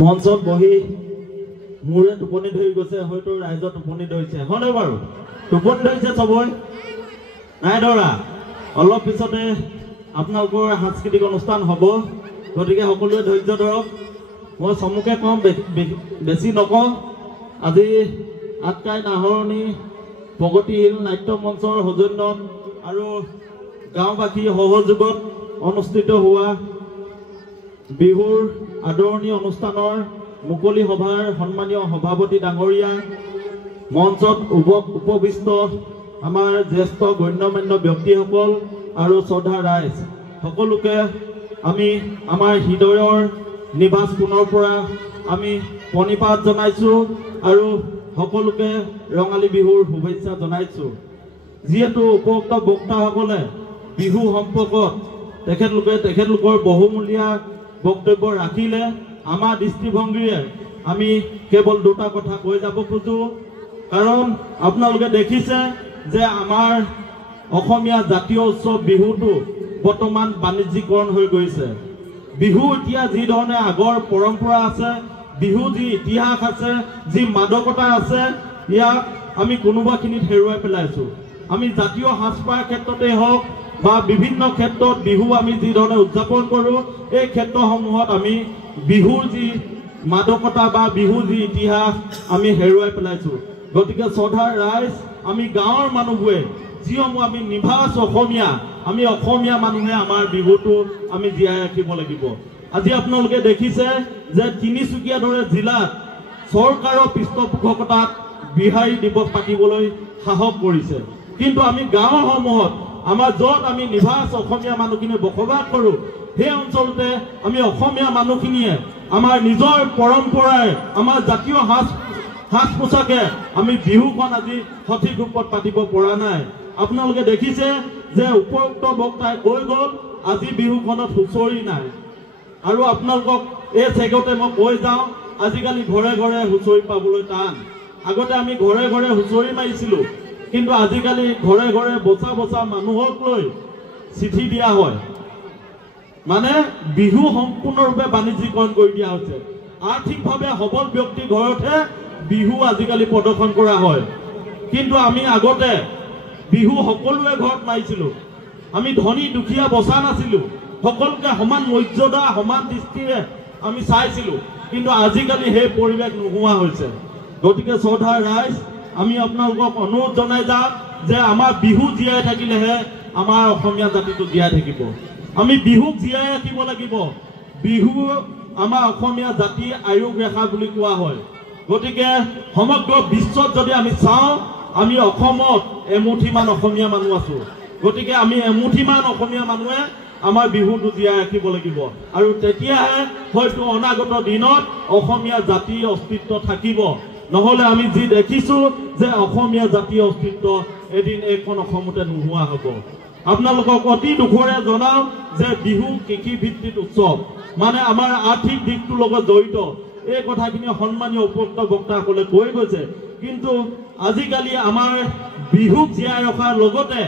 মঞ্চত বহি মোৰে টোপনি ধৰি গৈছে, হয়তো ৰাইজৰ টোপনি ধৰিছে, হয়নে বাৰু? টোপনি ধৰিছে চবৰে? নাই ধৰা। অলপ পিছতে আপোনালোকৰ সাংস্কৃতিক অনুষ্ঠান হ'ব, গতিকে সকলোৱে ধৈৰ্য ধৰক। মই চমুকে কওঁ, বেছি নকওঁ। আজি আটকাই নাহৰণি প্ৰগতিশীল নাট্য মঞ্চৰ সৌজন্যত আৰু গাঁওবাসীৰ সহযোগত অনুষ্ঠিত হোৱা বিহুৰ আদৰণি অনুষ্ঠানৰ মুকলি সভাৰ সন্মানীয় সভাপতি ডাঙৰীয়া, মঞ্চত উপবিষ্ট আমাৰ জ্যেষ্ঠ গণ্যমান্য ব্যক্তিসকল আৰু শ্ৰদ্ধা ৰাইজ, সকলোকে আমি আমাৰ হৃদয়ৰ নিবাস কোণৰ পৰা আমি প্ৰণিপাত জনাইছোঁ আৰু সকলোকে ৰঙালী বিহুৰ শুভেচ্ছা জনাইছোঁ। যিহেতু উপৰোক্ত বক্তাসকলে বিহু সম্পৰ্কত তেখেতলোকৰ বহুমূলীয়া বক্তব্য ৰাখিলে, আমাৰ দৃষ্টিভংগীৰে আমি কেৱল দুটা কথা কৈ যাব খোজোঁ। কাৰণ আপোনালোকে দেখিছে যে আমাৰ অসমীয়া জাতীয় উৎসৱ বিহুটো বৰ্তমান বাণিজ্যিকৰণ হৈ গৈছে। বিহু এতিয়া যি ধৰণে আগৰ পৰম্পৰা আছে, বিহু যি ইতিহাস আছে, যি মাদকতা আছে, ইয়াক আমি কোনোবাখিনিত হেৰুৱাই পেলাইছোঁ। আমি জাতীয় সাজপাৰ ক্ষেত্ৰতেই হওক বা বিভিন্ন ক্ষেত্ৰত বিহু আমি যি ধৰণে উদযাপন কৰোঁ, এই ক্ষেত্ৰসমূহত আমি বিহুৰ যি মাদকতা বা বিহুৰ যি ইতিহাস আমি হেৰুৱাই পেলাইছোঁ। গতিকে শ্ৰদ্ধাৰ ৰাইজ, আমি গাঁৱৰ মানুহবোৰে যিসমূহ আমি নিভাজ অসমীয়া, আমি অসমীয়া মানুহে আমাৰ বিহুটো আমি জীয়াই ৰাখিব লাগিব। আজি আপোনালোকে দেখিছে যে তিনিচুকীয়া দৰে জিলাত চৰকাৰৰ পৃষ্ঠপোষকতাত বিহাৰী দিৱস পাতিবলৈ সাহস কৰিছে, কিন্তু আমি গাঁওসমূহত আমাৰ য'ত আমি নিভাজ অসমীয়া মানুহখিনি বসবাস কৰোঁ, সেই অঞ্চলতে আমি অসমীয়া মানুহখিনিয়ে আমাৰ নিজৰ পৰম্পৰাই, আমাৰ জাতীয় সাজ পোছাকে আমি বিহুখন আজি সঠিক ৰূপত পাতিব পৰা নাই। আপোনালোকে দেখিছে যে উপৰোক্ত বক্তাই কৈ গ'ল, আজি বিহুখনত হুঁচৰি নাই। আৰু আপোনালোকক এই চেগতে মই কৈ যাওঁ, আজিকালি ঘৰে ঘৰে হুঁচৰি পাবলৈ টান। আগতে আমি ঘৰে ঘৰে হুঁচৰি মাৰিছিলোঁ, কিন্তু আজিকালি ঘৰে ঘৰে বচা বচা মানুহক লৈ চিঠি দিয়া হয়। মানে বিহু সম্পূৰ্ণৰূপে বাণিজ্যিকৰণ কৰি দিয়া হৈছে। আৰ্থিকভাৱে সবল ব্যক্তিৰ ঘৰতহে বিহু আজিকালি প্ৰদৰ্শন কৰা হয়, কিন্তু আমি আগতে বিহু সকলোৱে ঘৰত মাৰিছিলোঁ। আমি ধনী দুখীয়া বচা নাছিলোঁ, সকলোকে সমান মৰ্যাদা সমান দৃষ্টিৰে আমি চাইছিলোঁ, কিন্তু আজিকালি সেই পৰিৱেশ নোহোৱা হৈছে। গতিকে শ্ৰদ্ধাৰ ৰাইজ, আমি আপোনালোকক অনুৰোধ জনাই যাওঁ যে আমাৰ বিহু জীয়াই থাকিলেহে আমাৰ অসমীয়া জাতিটো জীয়াই থাকিব। আমি বিহুক জীয়াই ৰাখিব লাগিব। বিহু আমাৰ অসমীয়া জাতিৰ আয়ুস ৰেখা বুলি কোৱা হয়। গতিকে সমগ্ৰ বিশ্বত যদি আমি চাওঁ, আমি অসমত এমুঠিমান অসমীয়া মানুহ আছোঁ। গতিকে আমি এমুঠিমান অসমীয়া মানুহে আমাৰ বিহুটো জীয়াই ৰাখিব লাগিব, আৰু তেতিয়াহে হয়তো অনাগত দিনত অসমীয়া জাতিৰ অস্তিত্ব থাকিব। নহ'লে আমি যি দেখিছোঁ যে অসমীয়া জাতীয় অস্তিত্ব এদিন এইখন অসমতে নোহোৱা হ'ব। আপোনালোকক অতি দুখৰে জনাওঁ যে বিহু কৃষিভিত্তিক উৎসৱ, মানে আমাৰ আৰ্থিক দিশটোৰ লগত জড়িত। এই কথাখিনি সন্মানীয় উপৰোক্ত বক্তাসকলে কৈ গৈছে, কিন্তু আজিকালি আমাৰ বিহুক জীয়াই ৰখাৰ লগতে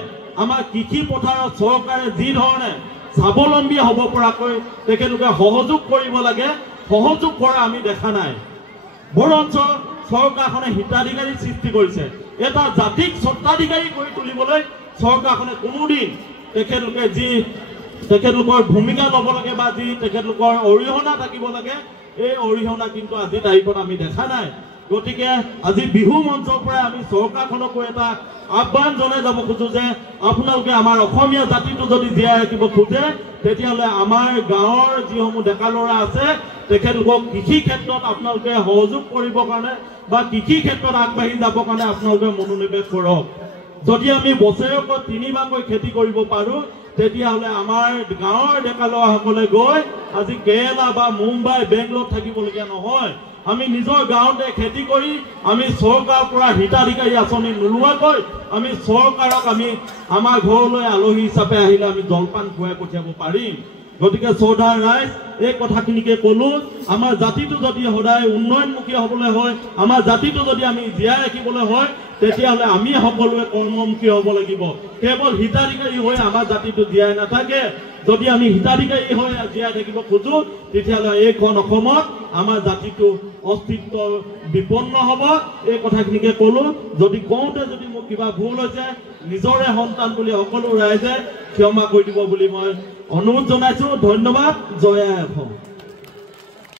আমাৰ কৃষি পথাৰত চৰকাৰে যি ধৰণে স্বাৱলম্বী হ'ব পৰাকৈ তেখেতলোকে সহযোগ কৰিব লাগে, সহযোগ কৰা আমি দেখা নাই। বৰঞ্চ চৰকাৰখনে হিতাধিকাৰী সৃষ্টি কৰিছে। এটা জাতিক স্বত্বাধিকাৰী কৰি তুলিবলৈ চৰকাৰখনে কোনোদিন তেখেতলোকৰ ভূমিকা ল'ব লাগে বা যি তেখেতলোকৰ অৰিহণা থাকিব লাগে, এই অৰিহণা কিন্তু আজিৰ তাৰিখত আমি দেখা নাই। গতিকে আজি বিহু মঞ্চৰ পৰা আমি চৰকাৰখনকো এটা আহ্বান জনাই যাব খোজোঁ যে আপোনালোকে আমাৰ অসমীয়া জাতিটো যদি জীয়াই ৰাখিব খোজে, তেতিয়াহ'লে আমাৰ গাঁৱৰ যিসমূহ ডেকা ল'ৰা আছে, তেখেতলোকক কৃষি ক্ষেত্ৰত আপোনালোকে সহযোগ কৰিবৰ কাৰণে বা কৃষি ক্ষেত্ৰত আগবাঢ়ি যাবৰ কাৰণে আপোনালোকে মনোনিৱেশ কৰক। যদি আমি বছৰেকত 3 বাৰকৈ খেতি কৰিব পাৰোঁ, তেতিয়াহ'লে আমাৰ গাঁৱৰ ডেকা ল'ৰাসকলে গৈ আজি কেৰেলা বা মুম্বাই বেংগলোৰত থাকিবলগীয়া নহয়। আমি নিজৰ গাঁৱতে খেতি কৰি আমি চৰকাৰৰ পৰা হিতাধিকাৰী আঁচনি নোলোৱাকৈ আমি চৰকাৰক আমি আমাৰ ঘৰলৈ আলহী হিচাপে আহিলে আমি জলপান খুৱাই পঠিয়াব পাৰিম। গতিকে শ্ৰদ্ধাৰ ৰাইজ, এই কথাখিনিকে ক'লোঁ। আমাৰ জাতিটো যদি সদায় উন্নয়নমুখী হ'বলৈ হয়, আমাৰ জাতিটো যদি আমি জীয়াই ৰাখিবলৈ হয়, তেতিয়াহ'লে আমি সকলোৱে কৰ্মমুখী হ'ব লাগিব। কেৱল হিতাধিকাৰী হৈ আমাৰ জাতিটো জীয়াই নাথাকে। যদি আমি হিতাধিকাৰী হৈ জীয়াই থাকিব খোজো তেতিয়াহ'লে এইখন অসমত আমাৰ জাতিটো অস্তিত্ব বিপন্ন হ'ব। এই কথাখিনিকে ক'লো। যদি কওঁতে যদি মোৰ কিবা ভুল হৈছে নিজৰে সন্তান বুলি সকলো ৰাইজে ক্ষমা কৰি দিব বুলি মই অনুৰোধ জনাইছো। ধন্যবাদ। জয় আই অসম।